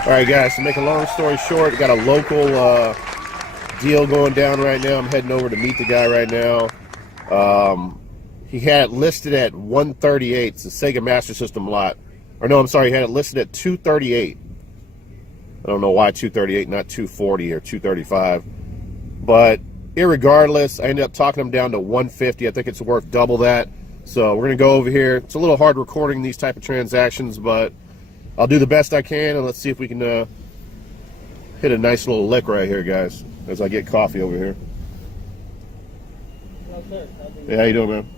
Alright guys, to make a long story short, we got a local deal going down right now. I'm heading over to meet the guy right now. He had it listed at 138. It's a Sega Master System lot. Or no, I'm sorry, he had it listed at 238. I don't know why 238, not 240 or 235. But irregardless, I ended up talking him down to 150. I think it's worth double that. So we're going to go over here. It's a little hard recording these type of transactions, but I'll do the best I can, and let's see if we can hit a nice little lick right here, guys, as I get coffee over here. Hey, how you doing, man?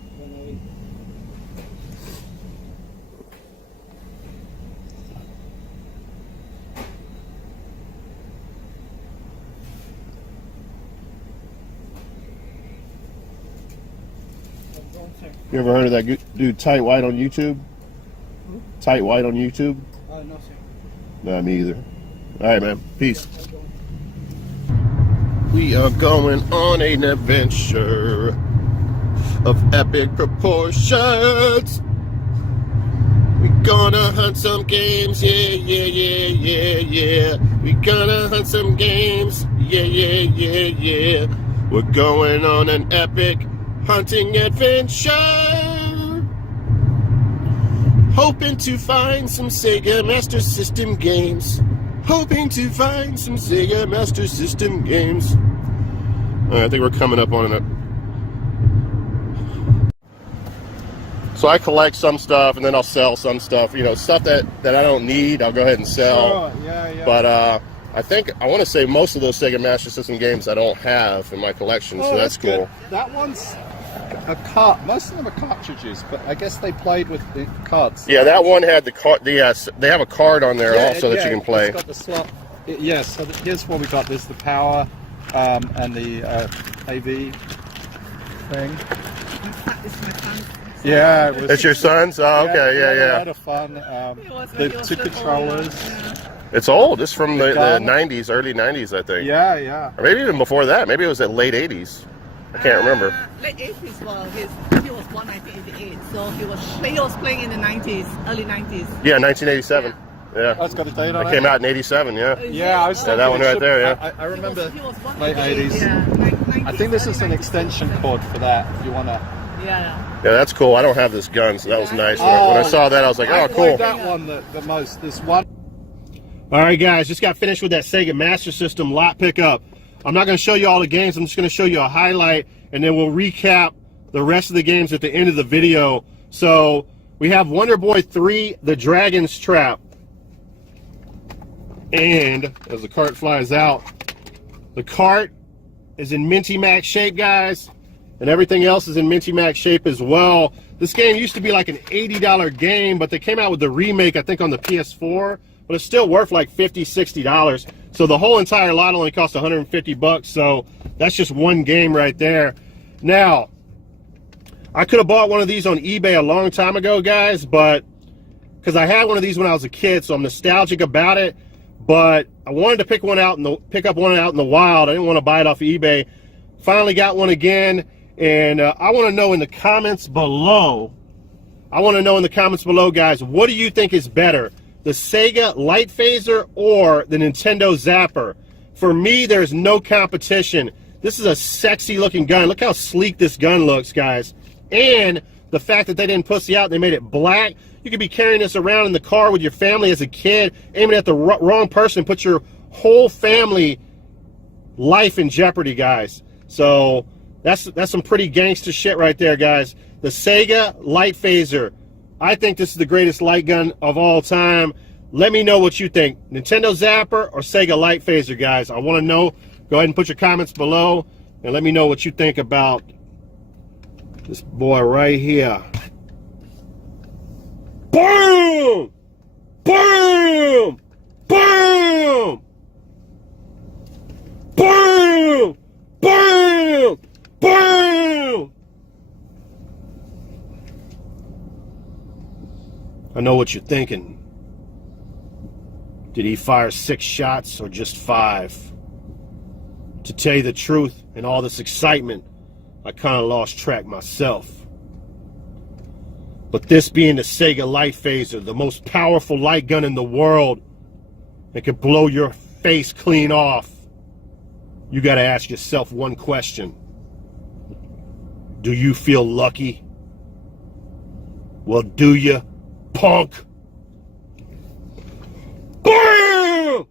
You ever heard of that dude Tight White on YouTube? Who? Tight White on YouTube? No, sir. No, me either. All right, man. Peace. We are going on an adventure of epic proportions. We're gonna hunt some games, yeah. We're gonna hunt some games, yeah. We're going on an epic hunting adventure, hoping to find some Sega Master System games. Hoping to find some Sega Master System games. I think we're coming up on it. So I collect some stuff and then I'll sell some stuff. You know, stuff that I don't need, I'll go ahead and sell. Sure, yeah. But I want to say most of those Sega Master System games I don't have in my collection, so that's cool. Good. That one's a cart. Most of them are cartridges, but I guess they played with the cards. Yeah, that one had the card. They have a card on there also that you can play. It's got the slot. Yes. So here's what we got. There's the power and the AV thing. Yeah, it was. It's your son's? Oh, okay. Yeah. A lot of fun. The two controllers. It's old. It's from the 90s, early 90s, I think. Yeah. Or maybe even before that. Maybe it was at late 80s. I can't remember. Late 80s, well, he was born 1988, so he was playing in the 90s, early 90s. Yeah, 1987. Yeah. Oh, it's got a date on it? It came out in 87, yeah. Yeah, I was thinking that one right there, yeah. I remember late 80s. Yeah, I think this is an extension cord for that, if you want to. Yeah, that's cool. I don't have this gun, so that was nice. When I saw that, I was like, oh, cool. I played that one the most, this one. All right, guys, just got finished with that Sega Master System lot pickup. I'm not going to show you all the games. I'm just going to show you a highlight, and then we'll recap the rest of the games at the end of the video. So we have Wonder Boy 3, The Dragon's Trap. And as the cart flies out, the cart is in Minty Max shape, guys, and everything else is in Minty Max shape as well. This game used to be like an $80 game, but they came out with the remake, I think, on the PS4, but it's still worth like $50, $60. So the whole entire lot only cost 150 bucks, so that's just one game right there. Now, I could have bought one of these on eBay a long time ago, guys, but because I had one of these when I was a kid, so I'm nostalgic about it. But I wanted to pick up one out in the wild. I didn't want to buy it off of eBay. Finally got one again, and I want to know in the comments below. Guys, what do you think is better? The Sega Light Phaser or the Nintendo Zapper? For me, there's no competition. This is a sexy looking gun. Look how sleek this gun looks, guys. And the fact that they didn't pussy out, they made it black. You could be carrying this around in the car with your family as a kid, aiming at the wrong person, put your whole family life in jeopardy, guys. So that's some pretty gangster shit right there, guys. The Sega Light Phaser. I think this is the greatest light gun of all time. Let me know what you think. Nintendo Zapper or Sega Light Phaser, guys. I want to know. Go ahead and put your comments below and let me know what you think about this boy right here. Boom! Boom! Boom! Boom! Boom! Boom! I know what you're thinking. Did he fire 6 shots or just 5? To tell you the truth, in all this excitement, I kind of lost track myself. But this being the Sega Light Phaser, the most powerful light gun in the world, that could blow your face clean off, you got to ask yourself one question. Do you feel lucky? Well, do you, punk? BAM!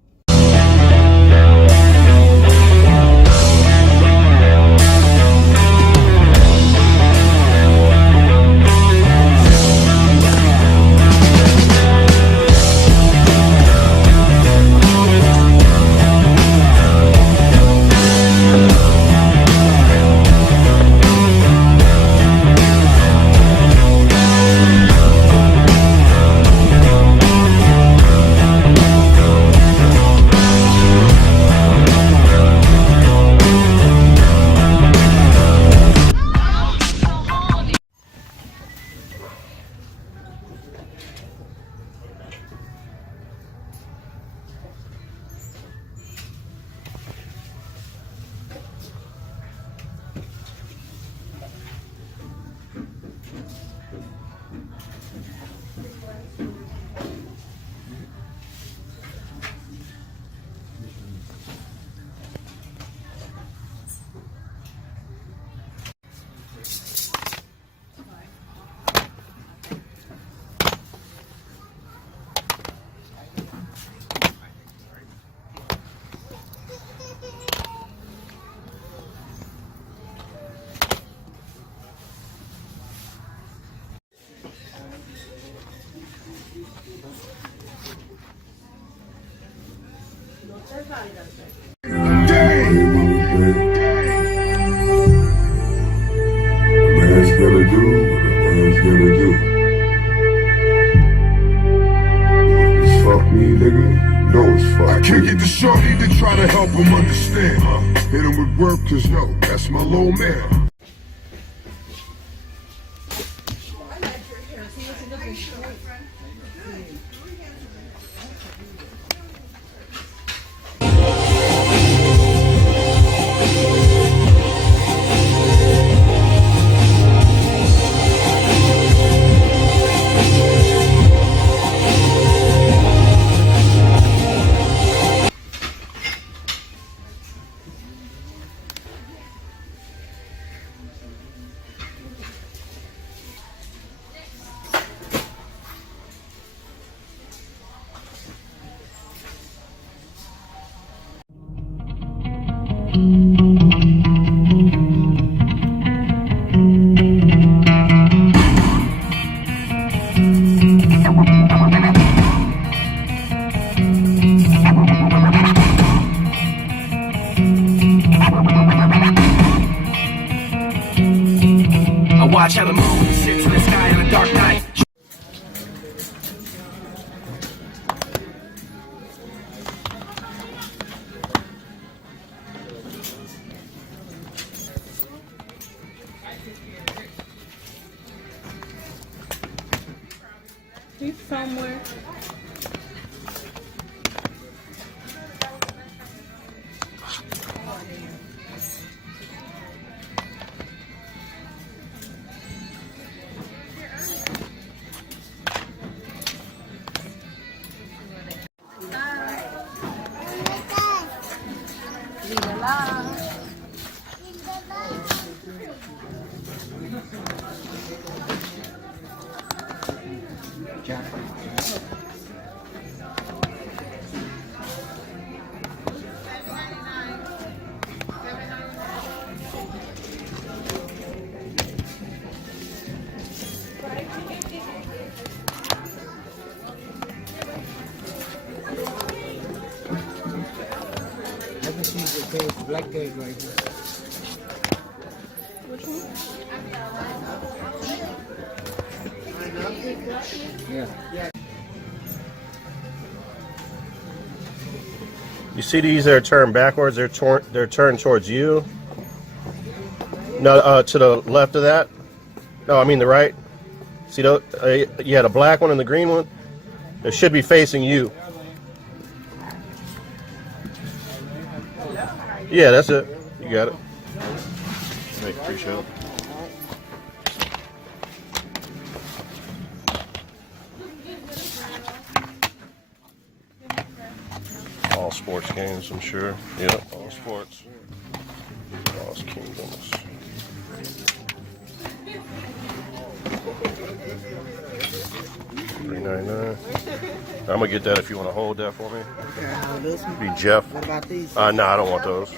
I can't get the shorty to try to help him understand. Hit him with work, cause no, that's my little man. Watch how the moon sits in the sky on a dark night. He's somewhere. Black cake right here. Which one? Yeah. You see these that are turned backwards? They're turned towards you. No, to the left of that. No, I mean the right. See, you had a black one and the green one. They should be facing you. Yeah, that's it. You got it. Make appreciate it. All sports games, I'm sure. Yep, all sports. Lost Kingdoms. $3.99. I'm gonna get that if you want to hold that for me. Be Jeff. What about these? No, I don't want those.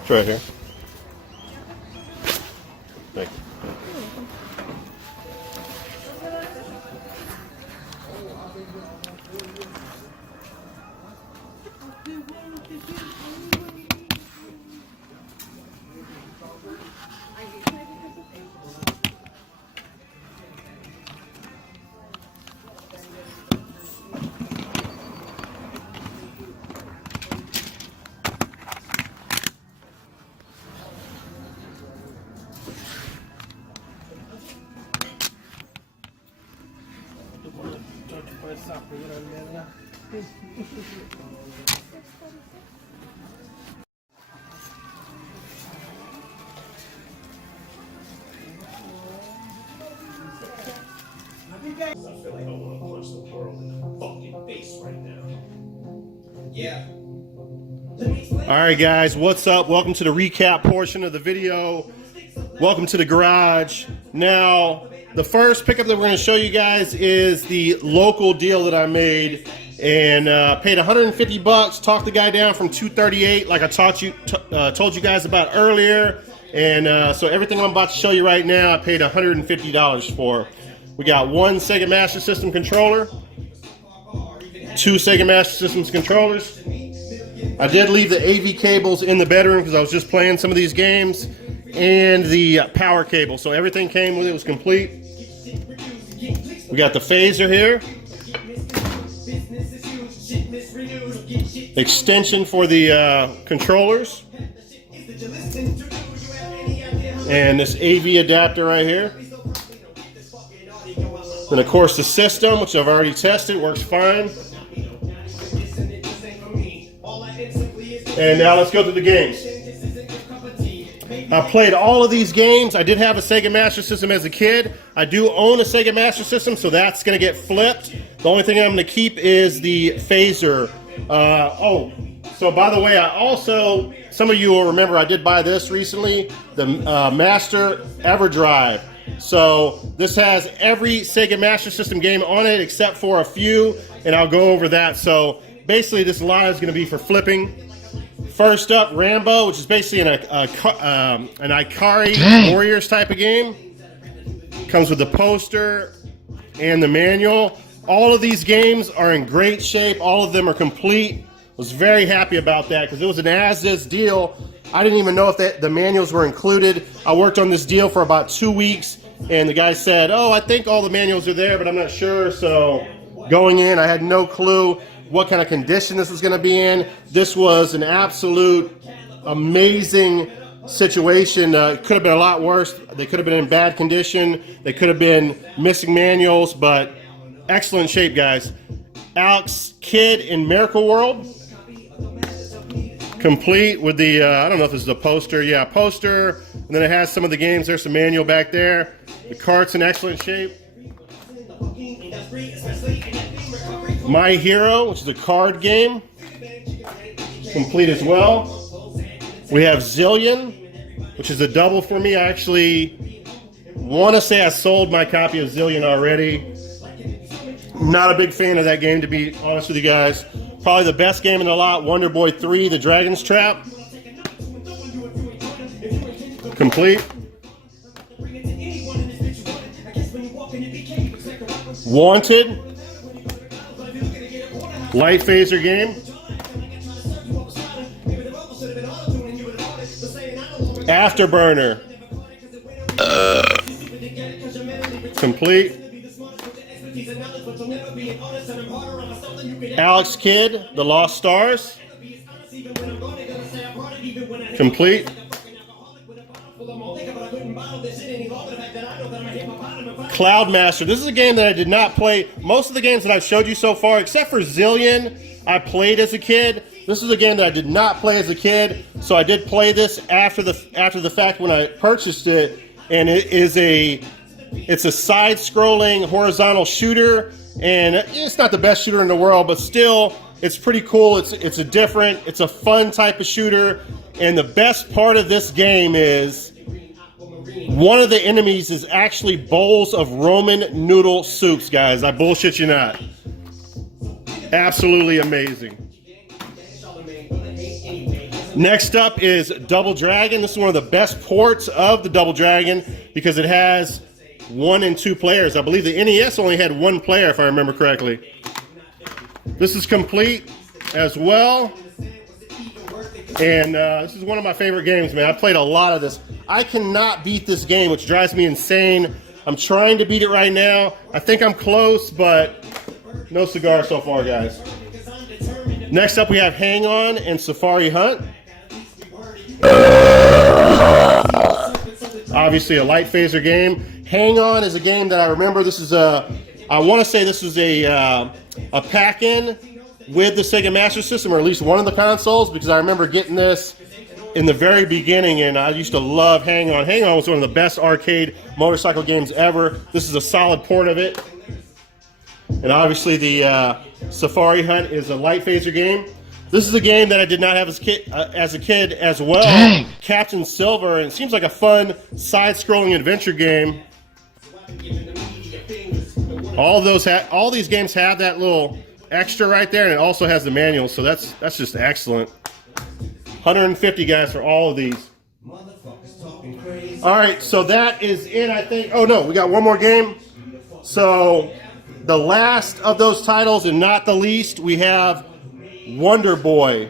It's right here. Thank you. All right, guys, what's up? Welcome to the recap portion of the video. Welcome to the garage. Now, the first pickup that we're going to show you guys is the local deal that I made, and paid 150 bucks. Talked the guy down from 238, like I told you guys about earlier. And so everything I'm about to show you right now, I paid $150 for. We got one Sega Master System controller, two Sega Master System controllers. I did leave the AV cables in the bedroom because I was just playing some of these games, and the power cable. So everything came with it, was complete. We got the phaser here, extension for the controllers, and this AV adapter right here. Then of course the system, which I've already tested, works fine. And now let's go through the games. I played all of these games. I did have a Sega Master System as a kid. I do own a Sega Master System, so that's going to get flipped. The only thing I'm going to keep is the phaser. So by the way, I also, some of you will remember I did buy this recently, the Master EverDrive. So this has every Sega Master System game on it except for a few, and I'll go over that. So basically this live is going to be for flipping. First up, Rambo, which is basically an Ikari Warriors type of game. Comes with the poster and the manual. All of these games are in great shape. All of them are complete. Was very happy about that because it was an as-is deal. I didn't even know if the manuals were included. I worked on this deal for about 2 weeks, and the guy said, "Oh, I think all the manuals are there, but I'm not sure." So going in, I had no clue what kind of condition this was going to be in. This was an absolute amazing situation. It could have been a lot worse. They could have been in bad condition. They could have been missing manuals, but excellent shape, guys. Alex Kidd in Miracle World. Complete with the, I don't know if this is a poster. Yeah, poster. And then it has some of the games. There's some manual back there. The cart's in excellent shape. My Hero, which is a card game, complete as well. We have Zillion, which is a double for me. I actually want to say I sold my copy of Zillion already. Not a big fan of that game, to be honest with you guys. Probably the best game in the lot, Wonder Boy 3, The Dragon's Trap. Complete. Wanted. Light phaser game. Afterburner. Complete. Alex Kidd, The Lost Stars. Complete. Cloudmaster. This is a game that I did not play. Most of the games that I've showed you so far, except for Zillion, I played as a kid. This is a game that I did not play as a kid, so I did play this after the fact when I purchased it, and it's a side-scrolling horizontal shooter, and it's not the best shooter in the world, but still, it's pretty cool. It's a fun type of shooter, and the best part of this game is one of the enemies is actually bowls of Roman noodle soups, guys. I bullshit you not. Absolutely amazing. Next up is Double Dragon. This is one of the best ports of the Double Dragon because it has 1 and 2 players. I believe the NES only had 1 player, if I remember correctly. This is complete as well. And this is one of my favorite games, man. I played a lot of this. I cannot beat this game, which drives me insane. I'm trying to beat it right now. I think I'm close, but no cigar so far, guys. Next up, we have Hang On and Safari Hunt. Obviously, a light phaser game. Hang On is a game that I remember. This is I want to say this was a pack-in with the Sega Master System, or at least one of the consoles, because I remember getting this in the very beginning, and I used to love Hang On. Hang On was one of the best arcade motorcycle games ever. This is a solid port of it. And obviously the Safari Hunt is a light phaser game. This is a game that I did not have as a kid as well. Dang. Captain Silver, and it seems like a fun side-scrolling adventure game. All these games have that little extra right there, and it also has the manual, so that's just excellent. 150 guys for all of these. All right, so that is it, I think. Oh no, we got one more game. So the last of those titles, and not the least, we have Wonder Boy.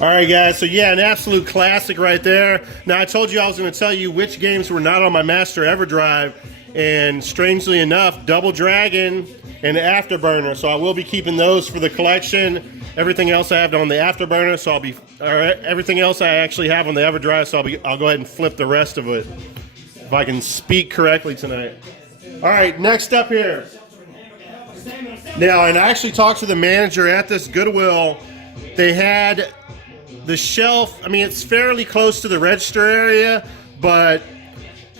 Alright guys, so yeah, an absolute classic right there. Now I told you I was going to tell you which games were not on my Master EverDrive, and strangely enough, Double Dragon and Afterburner, so I will be keeping those for the collection. Everything else I have on the Afterburner, so everything else I actually have on the EverDrive, so I'll go ahead and flip the rest of it, if I can speak correctly tonight. Alright, next up here. Now, and I actually talked to the manager at this Goodwill. They had the shelf, I mean, it's fairly close to the register area, but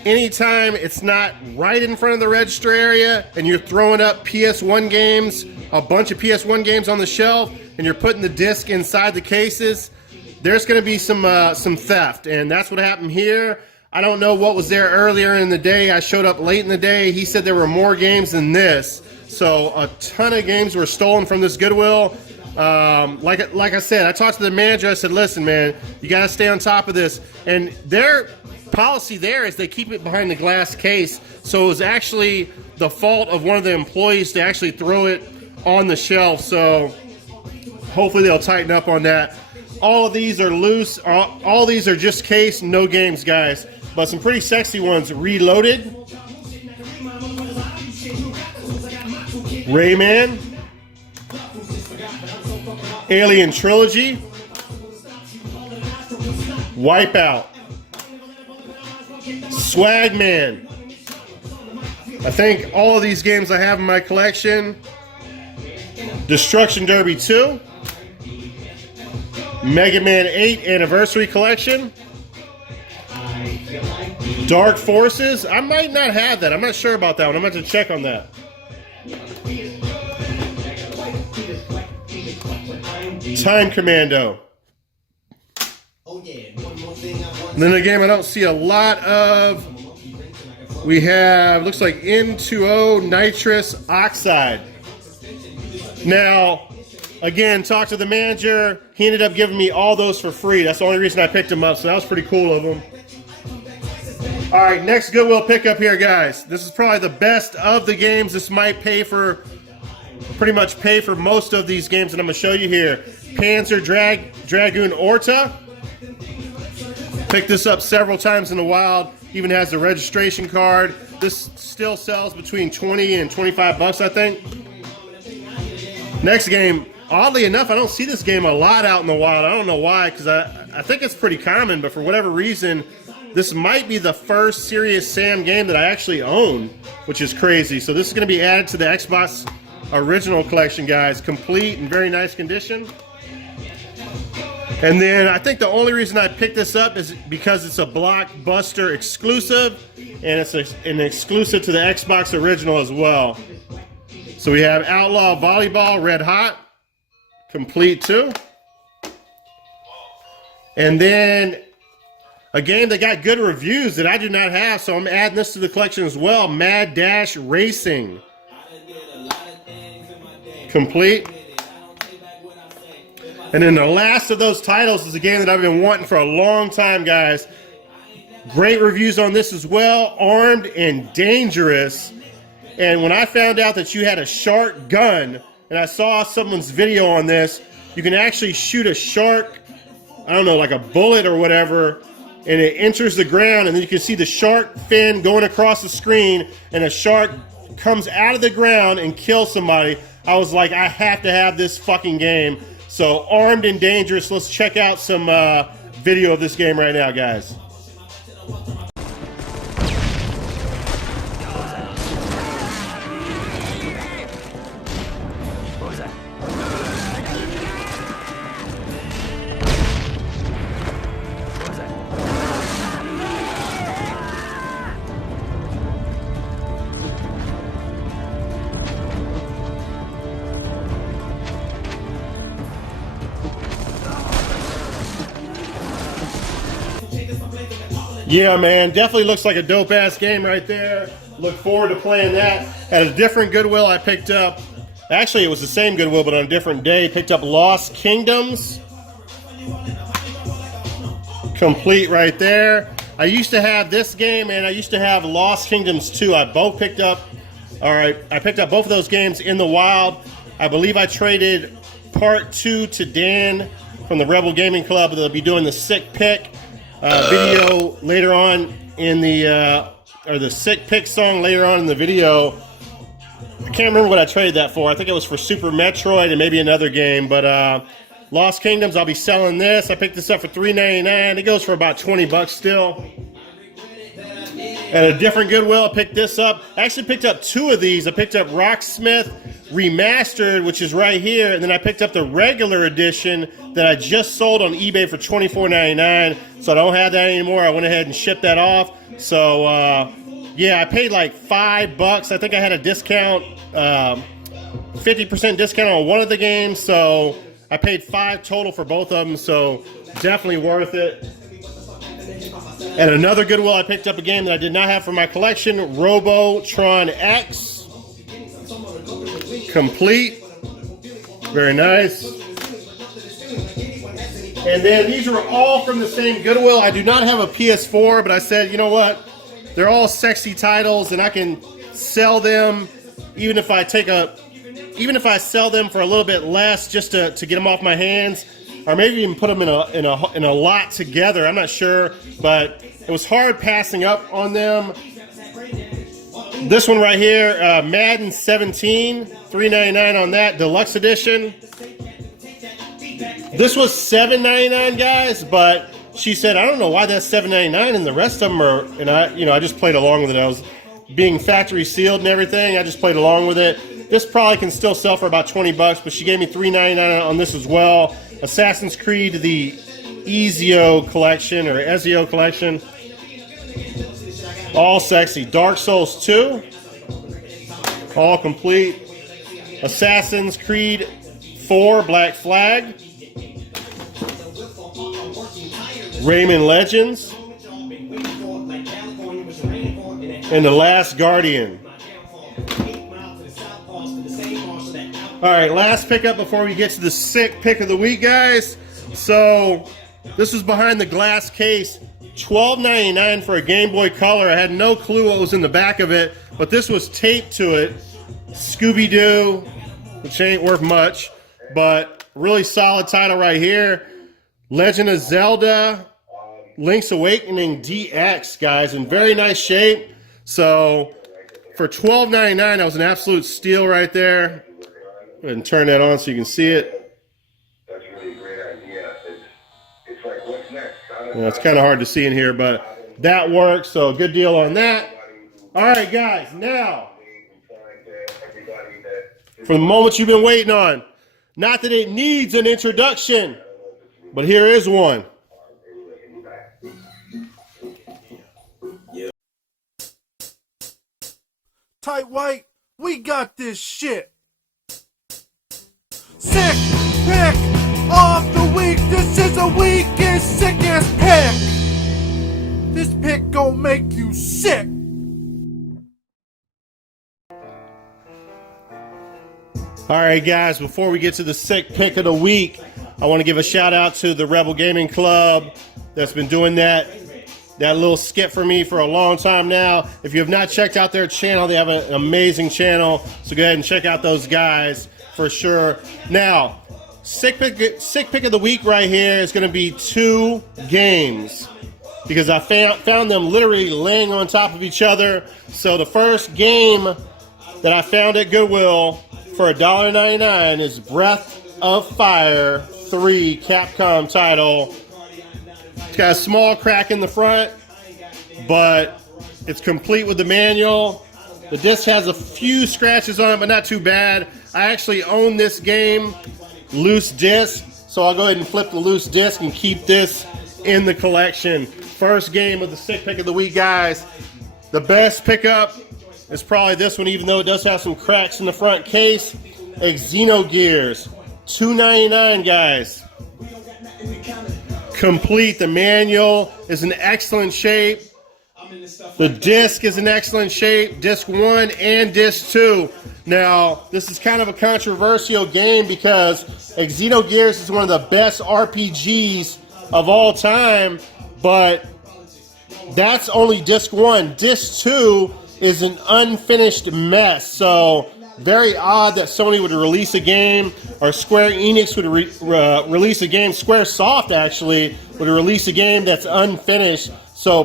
anytime it's not right in front of the register area and you're throwing up PS1 games, a bunch of PS1 games on the shelf, and you're putting the disc inside the cases, there's going to be some theft, and that's what happened here. I don't know what was there earlier in the day. I showed up late in the day. He said there were more games than this, so a ton of games were stolen from this Goodwill. Like I said, I talked to the manager. I said, listen, man, you got to stay on top of this. And their policy there is they keep it behind the glass case. So it was actually the fault of one of the employees to actually throw it on the shelf. So hopefully they'll tighten up on that. All of these are loose. All these are just case, no games, guys. But some pretty sexy ones. Reloaded. Rayman. Alien Trilogy, Wipeout, Swagman. I think all of these games I have in my collection. Destruction Derby 2, Mega Man 8 Anniversary Collection, Dark Forces. I might not have that. I'm not sure about that one. I'm going to have to check on that. Time Commando. And then a game I don't see a lot of. We have, looks like N2O Nitrous Oxide. Now, Again, talked to the manager. He ended up giving me all those for free. That's the only reason I picked them up, so that was pretty cool of him. All right, next Goodwill pickup here, guys. This is probably the best of the games. This might pretty much pay for most of these games that I'm going to show you here. Panzer Dragoon Orta. Picked this up several times in the wild. Even has the registration card. This still sells between 20 and 25 bucks, I think. Next game, oddly enough, I don't see this game a lot out in the wild. I don't know why, because I think it's pretty common, but for whatever reason, this might be the first Serious Sam game that I actually own, which is crazy. So this is going to be added to the Xbox Original Collection, guys. Complete and very nice condition. And then I think the only reason I picked this up is because it's a Blockbuster exclusive, and it's an exclusive to the Xbox Original as well. So we have Outlaw Volleyball Red Hot, complete too. And then a game that got good reviews that I do not have, so I'm adding this to the collection as well, Mad Dash Racing. Complete. And then the last of those titles is a game that I've been wanting for a long time, guys. Great reviews on this as well. Armed and Dangerous. And when I found out that you had a shark gun, and I saw someone's video on this, you can actually shoot a shark, I don't know, like a bullet or whatever, and it enters the ground, and then you can see the shark fin going across the screen, and a shark comes out of the ground and kills somebody. I was like, I have to have this fucking game. So, Armed and Dangerous. Let's check out some video of this game right now, guys. Yeah, man, definitely looks like a dope-ass game right there. Look forward to playing that. At a different Goodwill I picked up, actually it was the same Goodwill but on a different day, picked up Lost Kingdoms. Complete right there. I used to have this game and I used to have Lost Kingdoms 2. I picked up both of those games in the wild. I believe I traded part 2 to Dan from the Rebel Gaming Club. They'll be doing the sick pick video later on in the sick pick song later on in the video. I can't remember what I traded that for. I think it was for Super Metroid and maybe another game. But Lost Kingdoms, I'll be selling this. I picked this up for $3.99. It goes for about 20 bucks still. At a different Goodwill, I picked this up. I actually picked up 2 of these. I picked up Rocksmith Remastered, which is right here, and then I picked up the regular edition that I just sold on eBay for $24.99. So I don't have that anymore. I went ahead and shipped that off. So yeah, I paid like $5. I think I had a discount, 50% discount on one of the games. So I paid $5 total for both of them. So definitely worth it. And another Goodwill, I picked up a game that I did not have for my collection, Robotron X. Complete. Very nice. And then these are all from the same Goodwill. I do not have a PS4, but I said, you know what? They're all sexy titles, and I can sell them even if I sell them for a little bit less just to get them off my hands. Or maybe even put them in a lot together. I'm not sure, but it was hard passing up on them. This one right here, Madden 17, $3.99 on that, deluxe edition. This was $7.99, guys, but she said, I don't know why that's $7.99, and the rest of them are. And I just played along with it. I was being factory sealed and everything. I just played along with it. This probably can still sell for about 20 bucks, but she gave me $3.99 on this as well. Assassin's Creed, the Ezio collection, or Ezio collection. All sexy. Dark Souls 2. All complete. Assassin's Creed 4, Black Flag. Rayman Legends. And The Last Guardian. All right, last pickup before we get to the sick pick of the week, guys. So this was behind the glass case, $12.99 for a Game Boy Color. I had no clue what was in the back of it, but this was taped to it. Scooby-Doo, which ain't worth much, but really solid title right here. Legend of Zelda, Link's Awakening DX, guys, in very nice shape. So for $12.99, that was an absolute steal right there. Go ahead and turn that on so you can see it. That's really a great idea. It's like, what's next? It's kind of hard to see in here, but that works, so good deal on that. All right, guys, now, for the moment you've been waiting on. Not that it needs an introduction, but here is one. Tight White, we got this shit. Sick pick of the week. This is a weekest sickest pick. This pick gon' make you sick. All right, guys, before we get to the sick pick of the week, I want to give a shout out to the Rebel Gaming Club that's been doing that little skit for me for a long time now. If you have not checked out their channel, they have an amazing channel, so go ahead and check out those guys for sure. Now, sick pick of the week right here is going to be 2 games because I found them literally laying on top of each other. So the first game that I found at Goodwill for $1.99 is Breath of Fire 3 Capcom title. It's got a small crack in the front, but it's complete with the manual. The disc has a few scratches on it, but not too bad. I actually own this game, loose disc, so I'll go ahead and flip the loose disc and keep this in the collection. First game of the sick pick of the week, guys. The best pickup is probably this one, even though it does have some cracks in the front case. Xenogears, $2.99, guys. Complete. The manual is in excellent shape. The disc is in excellent shape, disc 1 and disc 2. Now, this is kind of a controversial game because Xenogears is one of the best RPGs of all time, but that's only disc 1. Disc 2 is an unfinished mess, so very odd that Sony would release a game, or Square Enix would release a game. Squaresoft actually would release a game that's unfinished. So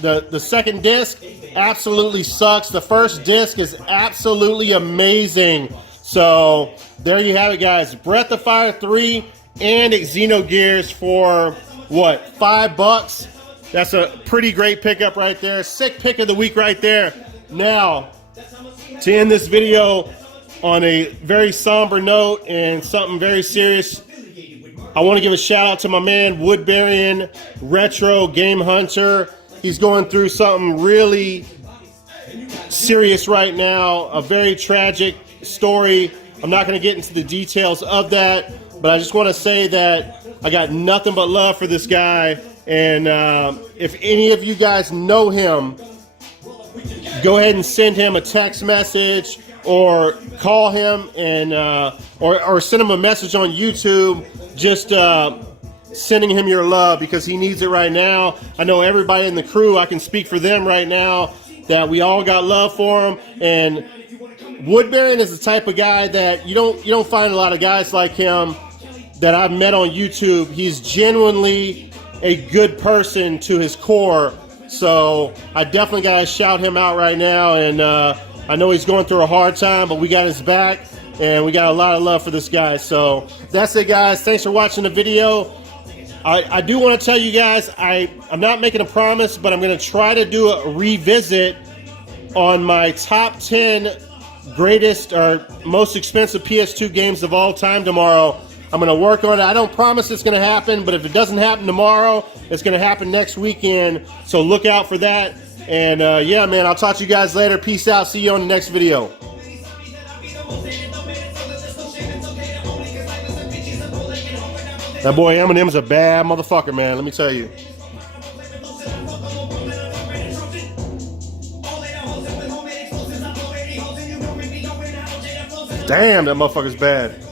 the second disc absolutely sucks. The first disc is absolutely amazing. So there you have it, guys. Breath of Fire 3 and Xenogears for what, $5? That's a pretty great pickup right there. Sick pick of the week right there. Now, to end this video on a very somber note and something very serious, I want to give a shout out to my man Woodbarion Retro Game Hunter. He's going through something really serious right now, a very tragic story. I'm not going to get into the details of that, but I just want to say that I got nothing but love for this guy. And if any of you guys know him, go ahead and send him a text message or call him and or send him a message on YouTube, just sending him your love because he needs it right now. I know everybody in the crew, I can speak for them right now, that we all got love for him. And Woodbarion is the type of guy that you don't find a lot of guys like him that I've met on YouTube. He's genuinely a good person to his core. So I definitely got to shout him out right now. And I know he's going through a hard time, but we got his back. And we got a lot of love for this guy. So that's it, guys. Thanks for watching the video. I do want to tell you guys, I'm not making a promise, but I'm going to try to do a revisit on my top 10 greatest or most expensive PS2 games of all time tomorrow. I'm going to work on it. I don't promise it's going to happen, but if it doesn't happen tomorrow, it's going to happen next weekend. So look out for that. And yeah, man, I'll talk to you guys later. Peace out. See you on the next video. That boy Eminem's a bad motherfucker, man. Let me tell you. Damn, that motherfucker's bad.